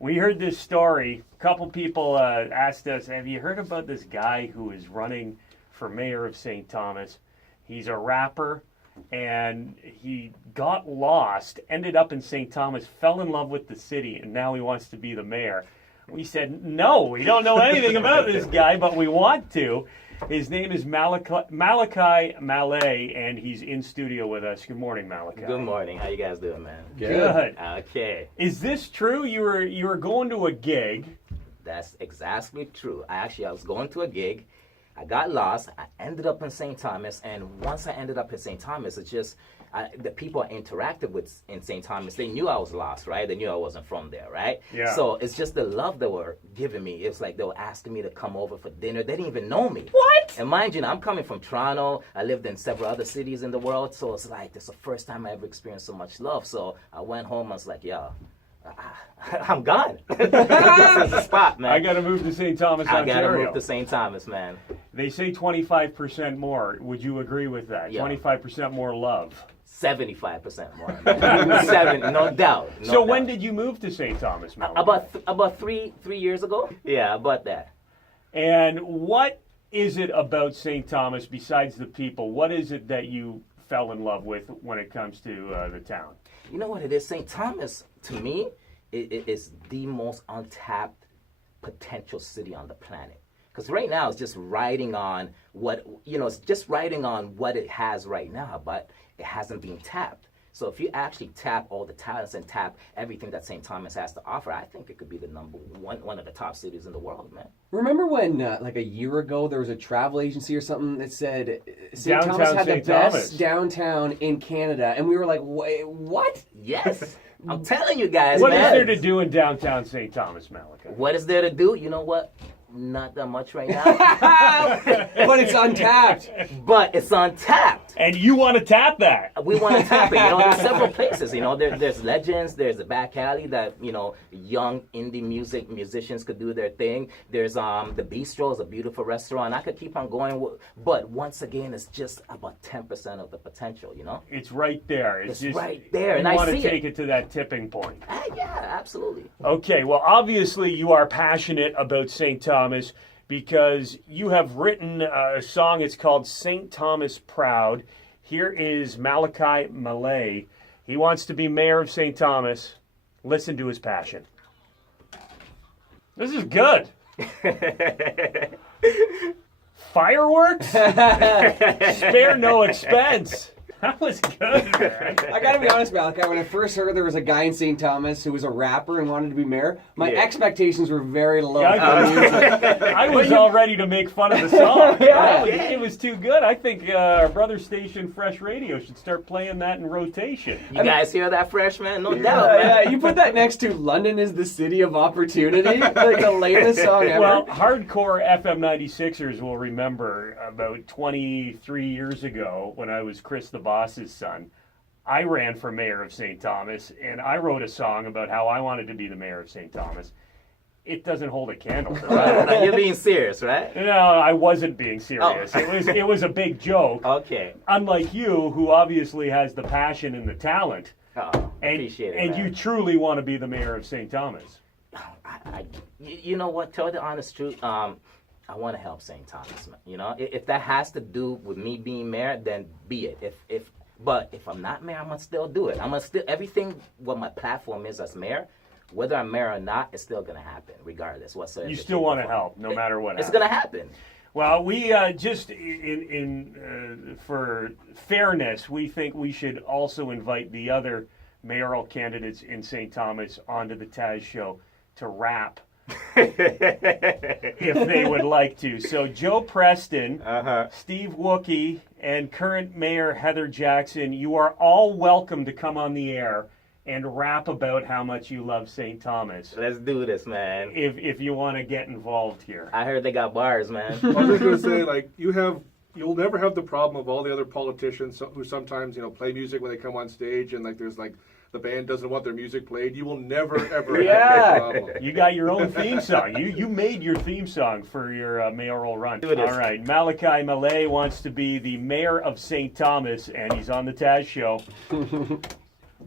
We heard this story. A couple people asked us, have you heard about this guy who is running for mayor of St. Thomas? He's a rapper, and he got lost, ended up in St. Thomas, fell in love with the city, and now he wants to be the mayor. We said, no, we don't know anything about this guy, but we want to. His name is Malichi Malay, and he's in studio with us. Good morning, Malichi. Good morning. How you guys doing, man? Good. Okay. Is this true? You were going to a gig. That's exactly true. I was going to a gig. I got lost. I ended up in St. Thomas, and once I ended up in St. Thomas, it's just the people I interacted with in St. Thomas, they knew I was lost, right? They knew I wasn't from there, right? Yeah. So it's just the love they were giving me. It's like they were asking me to come over for dinner. They didn't even know me. What? And mind you, I'm coming from Toronto. I lived in several other cities in the world, so it's like this is the first time I ever experienced so much love. So I went home. I was like, yo, I'm gone. This is the spot, man. I got to move to St. Thomas, I Ontario. gotta move to St. Thomas, man. They say 25% more. Would you agree with that? Yeah. 25% more love. 75% more. Man. No doubt. No So doubt. when did you move to St. Thomas, Malichi? About three years ago? Yeah, about that. And what is it about St. Thomas besides the people? What is it that you fell in love with when it comes to the town? You know what it is? St. Thomas, to me, it is the most untapped potential city on the planet. Because right now it's just riding on what it has right now, but it hasn't been tapped. So if you actually tap all the talents and tap everything that St. Thomas has to offer, I think it could be the number one of the top cities in the world, man. Remember when, like a year ago, there was a travel agency or something that said St. Downtown Thomas had St. the best Thomas. downtown in Canada, and we were like, wait, what? Yes. I'm telling you guys, What is man. there to do in downtown St. Thomas, Malichi? What is there to do? You know what? Not that much right now. But it's untapped. But it's untapped. And you want to tap that? We want to tap it. There's several places. There's Legends. There's the back alley that young indie musicians could do their thing. There's the Bistro, is a beautiful restaurant. I could keep on going, but once again, it's just about 10% of the potential. It's right there. It's just, right there, and you I want to see take it to that tipping point. Yeah, absolutely. Okay, well, obviously you are passionate about St. Thomas because you have written a song. It's called St. Thomas Proud. Here is Malichi Malay. He wants to be mayor of St. Thomas. Listen to his passion. This is good. Fireworks? Spare no expense. That was good, man. I gotta be honest, Malachi, when I first heard there was a guy in St. Thomas who was a rapper and wanted to be mayor, my expectations were very low. I was all ready to make fun of the song. It was too good. I think our brother station Fresh Radio should start playing that in rotation. You guys hear that, freshman? No doubt, man. Yeah, you put that next to London is the City of Opportunity, like the latest song ever. Well, hardcore FM96ers will remember about 23 years ago when I was Chris the Boss's son. I ran for mayor of St. Thomas, and I wrote a song about how I wanted to be the mayor of St. Thomas. It doesn't hold a candle to that. Now, you're being serious, right? No, I wasn't being serious. Oh. It was a big joke. Okay. Unlike you, who obviously has the passion and the talent. Oh, And, appreciate it, and man. you truly want to be the mayor of St. Thomas. You know what? Tell the honest truth. I want to help St. Thomas, man. If that has to do with me being mayor, then be it. But if I'm not mayor, I'm gonna still do it. I'm gonna still everything. What my platform is as mayor, whether I'm mayor or not, it's still gonna happen, regardless whatsoever. You still want to help, no matter what happens. It's gonna happen. Well, we just for fairness, we think we should also invite the other mayoral candidates in St. Thomas onto the TAZ show to rap. If they would like to. So Joe Preston, Steve Wookie, and current Mayor Heather Jackson, you are all welcome to come on the air and rap about how much you love St. Thomas. Let's do this, man. If you want to get involved here. I heard they got bars, man. I was just going to say, you'll never have the problem of all the other politicians who sometimes, play music when they come on stage and there's the band doesn't want their music played. You will never, ever have that problem. You got your own theme song. You made your theme song for your mayoral run. Do this. All right. Malichi Malay wants to be the mayor of St. Thomas, and he's on the TAZ show.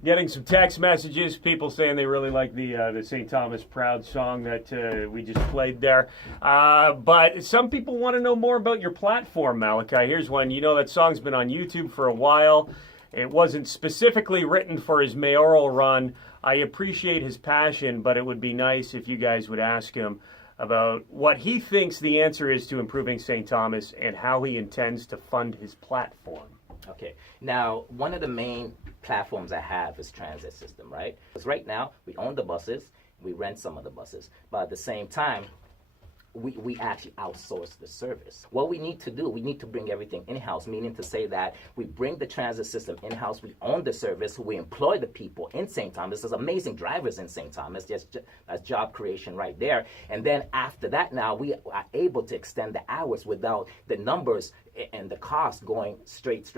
Getting some text messages, people saying they really like the St. Thomas Proud song that we just played there. But some people want to know more about your platform, Malachi. Here's one. You know that song's been on YouTube for a while. It wasn't specifically written for his mayoral run. I appreciate his passion, but it would be nice if you guys would ask him about what he thinks the answer is to improving St. Thomas and how he intends to fund his platform. Okay. Now, one of the main platforms I have is transit system, right? Because right now, we own the buses, we rent some of the buses, but at the same time, we actually outsource the service. What we need to do, we need to bring everything in-house, meaning to say that we bring the transit system in-house, we own the service, we employ the people in St. Thomas. There's amazing drivers in St. Thomas. That's job creation right there. And then after that now, we are able to extend the hours without the numbers and the cost going straight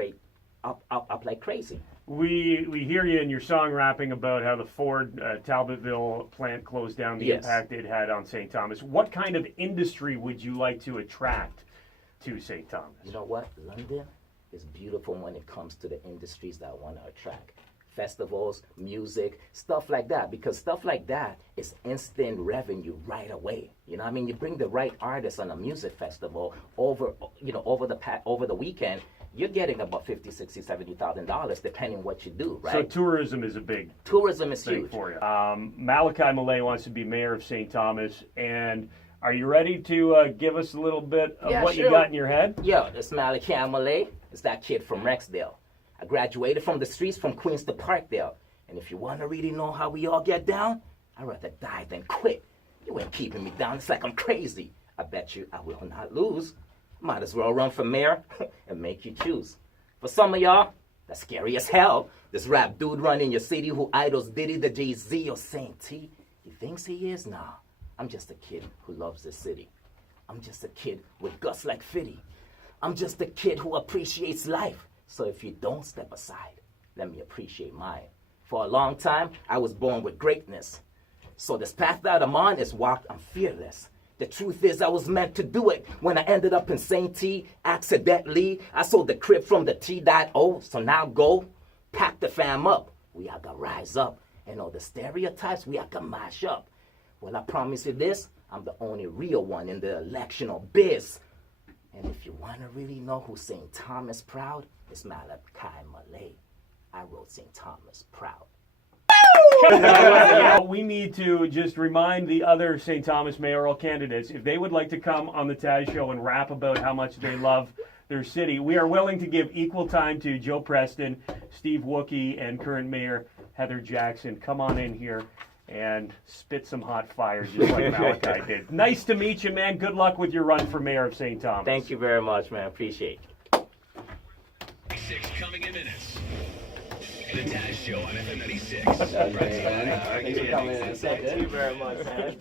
up like crazy. We hear you in your song rapping about how the Ford Talbotville plant closed down, the impact it had on St. Thomas. What kind of industry would you like to attract to St. Thomas? You know what? London is beautiful when it comes to the industries that I want to attract. Festivals, music, stuff like that, because stuff like that is instant revenue right away. You know what I mean? You bring the right artists on a music festival over the weekend, you're getting about $50,000, $60,000, $70,000 depending what you do, right? So tourism is a big tourism is thing huge for you. Malachi Malay wants to be mayor of St. Thomas, and are you ready to give us a little bit of what you got in your head? Yeah, it's Malachi Malay. It's that kid from Rexdale. I graduated from the streets from Queens to Parkdale. And if you want to really know how we all get down, I'd rather die than quit. You ain't keeping me down. It's like I'm crazy. I bet you I will not lose. Might as well run for mayor and make you choose. For some of y'all, that's scary as hell. This rap dude running your city who idols Diddy, the Jay-Z, or Saint T. He thinks he is? Nah, I'm just a kid who loves the city. I'm just a kid with guts like Fitty. I'm just a kid who appreciates life. So if you don't step aside, let me appreciate mine. For a long time, I was born with greatness. So this path that I'm on is walked, I'm fearless. The truth is I was meant to do it. When I ended up in St. T, accidentally, I sold the crib from the T.O. So now go, pack the fam up. We are gonna rise up. And all the stereotypes, we are gonna mash up. Well, I promise you this, I'm the only real one in the electional biz. And if you wanna really know who St. Thomas proud, it's Malachi Malay. I wrote St. Thomas proud. We need to just remind the other St. Thomas mayoral candidates, if they would like to come on the TAZ show and rap about how much they love their city, we are willing to give equal time to Joe Preston, Steve Wookie, and current mayor Heather Jackson. Come on in here and spit some hot fire just like Malachi did. Nice to meet you, man. Good luck with your run for mayor of St. Thomas. Thank you very much, man. Appreciate you. 6 coming in minutes. The TAZ Show on FM96. Thanks for coming in. Thank you very much, man.